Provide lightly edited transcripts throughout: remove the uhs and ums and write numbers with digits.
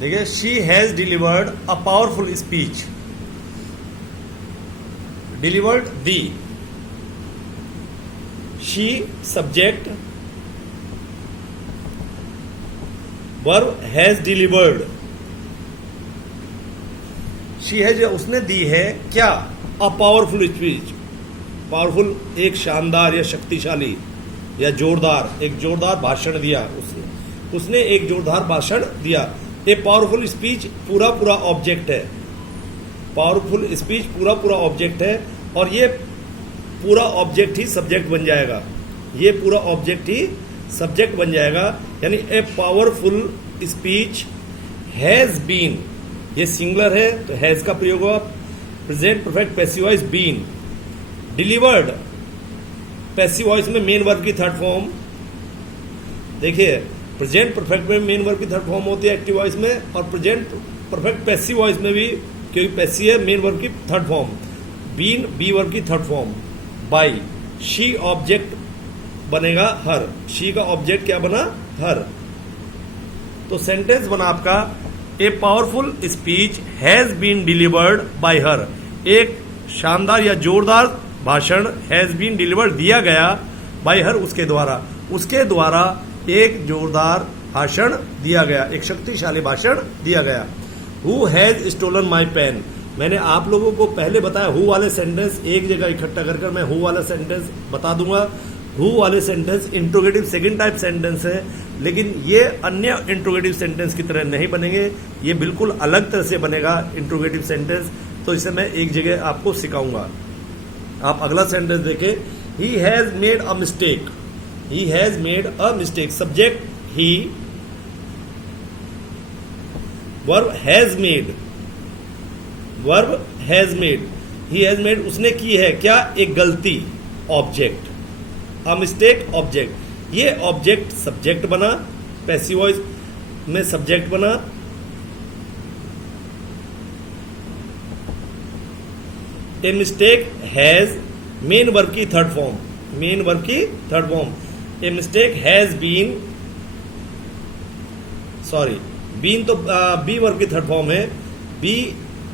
देखिए, she has delivered a powerful speech. Delivered the, she subject, verb has delivered. She has उसने दी है क्या, a powerful speech. Powerful एक शानदार या शक्तिशाली या जोरदार, एक जोरदार भाषण दिया उसने एक जोरदार भाषण दिया। ए पावरफुल स्पीच पूरा पूरा ऑब्जेक्ट है, पावरफुल स्पीच पूरा पूरा ऑब्जेक्ट है, और ये पूरा ऑब्जेक्ट ही सब्जेक्ट बन जाएगा, ये पूरा ऑब्जेक्ट ही सब्जेक्ट बन जाएगा। यानी a powerful speech has been, ये सिंगुलर है तो हैज का प्रयोग होगा। Present perfect passive voice been. Delivered passive voice में मेन वर्ब की थर्ड फॉर्म। देखिए, प्रेजेंट परफेक्ट में मेन वर्ब की थर्ड फॉर्म होती है एक्टिव वॉइस में, और प्रेजेंट परफेक्ट पैसिव वॉइस में भी, क्योंकि पैसिव है, मेन वर्ब की third form. Been be verb की third form. By, she object बनेगा हर, शी का ऑब्जेक्ट क्या बना, हर। तो सेंटेंस बना आपका, a powerful speech has been delivered by her. एक शानदार या जोरदार भाषण हैज बीन डिलीवर्ड दिया गया बाय हर, उसके द्वारा, उसके द्वारा एक जोरदार भाषण दिया गया, एक शक्तिशाली भाषण दिया गया। Who has stolen my pen. मैंने आप लोगों को पहले बताया, हु वाले सेंटेंस एक जगह इकट्ठा कर मैं हु वाला सेंटेंस बता दूंगा। हु वाले sentence interrogative second type sentence है, लेकिन ये अन्य इंट्रोगेटिव सेंटेंस की तरह नहीं बनेंगे, ये बिल्कुल अलग तरह से बनेगा इंट्रोगेटिव सेंटेंस। तो इसे मैं एक जगह आपको सिखाऊंगा। आप अगला सेंटेंस देखें, he has made a mistake. He has made a mistake, subject he, verb has made, verb has made, he has made उसने की है क्या, एक गलती, ऑब्जेक्ट। अ मिस्टेक ऑब्जेक्ट, ये ऑब्जेक्ट सब्जेक्ट बना, पैसिव वॉइस में सब्जेक्ट बना। A mistake has main verb की थर्ड फॉर्म, मेन वर्ब की third form. A mistake has been, sorry been तो बी वर्ब की थर्ड फॉर्म है, बी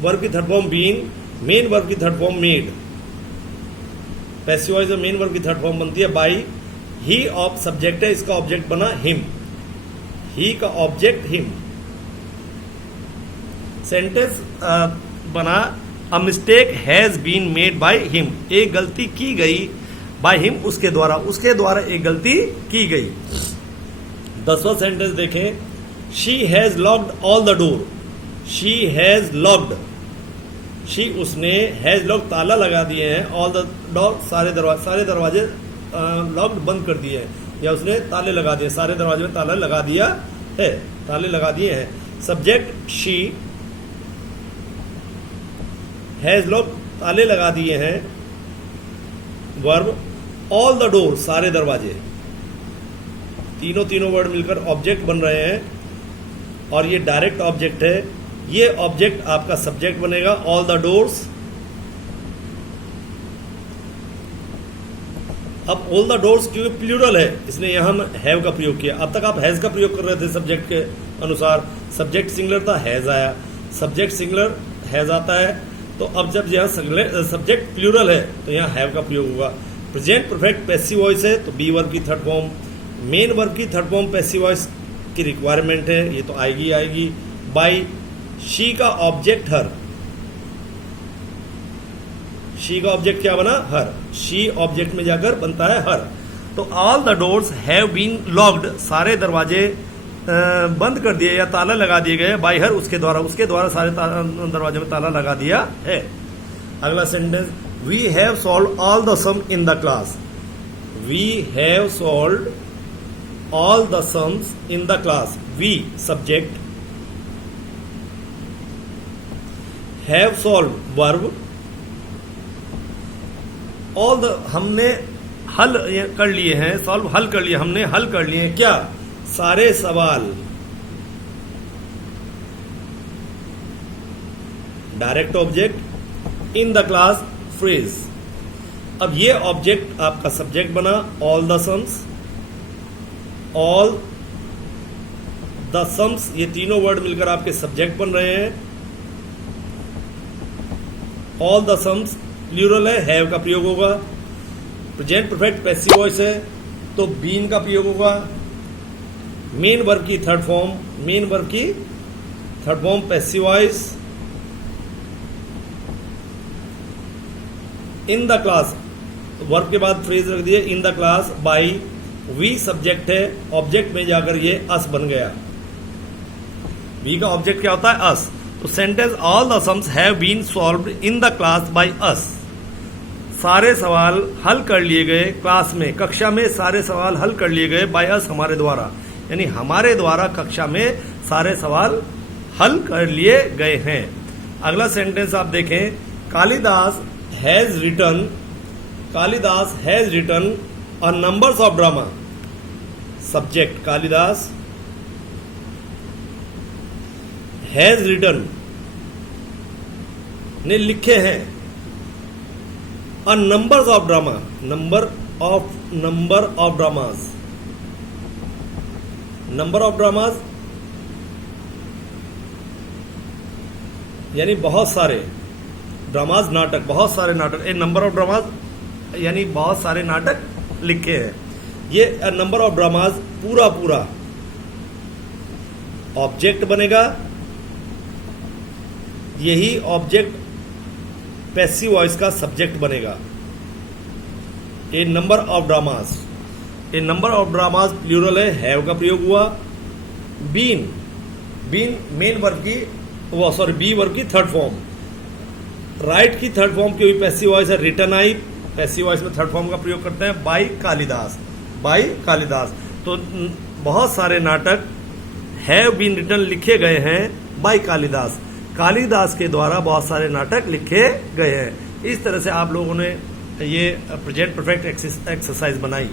वर्ब की third form been, main verb की third form made. Passive voice में main verb की third form बनती है बाई। ही ऑफ सब्जेक्ट है, इसका ऑब्जेक्ट बना हिम, ही का ऑब्जेक्ट हिम। सेंटेंस बना, a mistake has been made by him. एक गलती की गई बाय हिम, उसके द्वारा, उसके द्वारा एक गलती की गई। 10वां सेंटेंस देखें, she has locked all the door. She has locked, she उसने, हैज लॉक ताला लगा दिए हैं, ऑल द डोर सारे दरवाजे लॉक्ड बंद कर दिए हैं, या उसने ताले लगा दिए, सारे दरवाजे में ताला लगा दिया है, ताले लगा दिए हैं। सब्जेक्ट शी, हैज लॉक ताले लगा दिए हैं, वर्ब ऑल द डोर सारे दरवाजे। तीनों वर्ड मिलकर ऑब्जेक्ट बन रहे हैं, और ये डायरेक्ट ऑब्जेक्ट है। ये ऑब्जेक्ट आपका सब्जेक्ट बनेगा, ऑल द डोर्स। अब ऑल द डोर्स क्योंकि प्लूरल है, इसलिए यहां हैव का प्रयोग किया। अब तक आप हैज का प्रयोग कर रहे थे सब्जेक्ट के अनुसार, सब्जेक्ट सिंगुलर था, हैज आया, सब्जेक्ट सिंगुलर हैज आता है। तो अब जब यहाँ सब्जेक्ट प्लूरल है तो यहाँ हैव का प्रयोग होगा। प्रेजेंट परफेक्ट पैसिव वॉइस है तो बी वर्ब की थर्ड फॉर्म, मेन वर्ब की थर्ड फॉर्म पैसिव वॉइस की रिक्वायरमेंट है, ये तो आएगी। बाई, शी का ऑब्जेक्ट हर, शी का ऑब्जेक्ट क्या बना, हर। शी ऑब्जेक्ट में जाकर बनता है हर। तो all the doors have been locked, सारे दरवाजे बंद कर दिए या ताला लगा दिए गए बाय हर, उसके द्वारा सारे दरवाजे में ताला लगा दिया है। अगला sentence, we have solve all the sum in the class. We have solve all the sums in the class. We subject, have solve verb, all the हमने हल कर लिए हैं, सॉल्व हल कर लिए, हमने हल कर लिए क्या, सारे सवाल। Direct object, in the class phrase. अब ये ऑब्जेक्ट आपका सब्जेक्ट बना, all the sums, all the sums, ये तीनों वर्ड मिलकर आपके सब्जेक्ट बन रहे हैं। ऑल द सम्स प्लूरल है, हैव का प्रयोग होगा। प्रेजेंट परफेक्ट पैसिव वॉइस है तो बीन का प्रयोग होगा। मेन वर्ब की थर्ड फॉर्म, मेन वर्ब की third form passive voice. In the class, verb के बाद फ्रेज रख दिए in the class by, we subject है, ऑब्जेक्ट में जाकर ये अस बन गया। वी का ऑब्जेक्ट क्या होता है? अस। तो sentence all the sums have been solved in the class by us, सारे सवाल हल कर लिए गए क्लास में, कक्षा में सारे सवाल हल कर लिए गए बाय अस, हमारे द्वारा, यानी हमारे द्वारा कक्षा में सारे सवाल हल कर लिए गए हैं। अगला सेंटेंस आप देखें, Kalidas has written, Kalidas has written a numbers of drama. Subject Kalidas, has written ने लिखे हैं, a numbers of drama, number of dramas, number of dramas यानी बहुत सारे, ड्रामास नाटक, बहुत सारे नाटक, ए नंबर ऑफ ड्रामास यानी बहुत सारे नाटक लिखे हैं। ये नंबर ऑफ ड्रामास पूरा पूरा ऑब्जेक्ट बनेगा, यही ऑब्जेक्ट पैसिव वॉइस का सब्जेक्ट बनेगा। A number of dramas, a number of dramas plural है, हैव का प्रयोग हुआ। बीन, बीन मेन वर्ब की, वो सॉरी बी वर्ब की थर्ड फॉर्म। राइट की थर्ड फॉर्म की हुई पैसिव वॉइस है, रिटन आई, पैसिव वॉइस में थर्ड फॉर्म का प्रयोग करते हैं, बाय कालिदास, बाय कालिदास। तो बहुत सारे नाटक हैव बीन रिटन लिखे गए हैं बाय कालिदास, कालिदास के द्वारा बहुत सारे नाटक लिखे गए हैं। इस तरह से आप लोगों ने ये प्रेजेंट परफेक्ट एक्सरसाइज बनाई।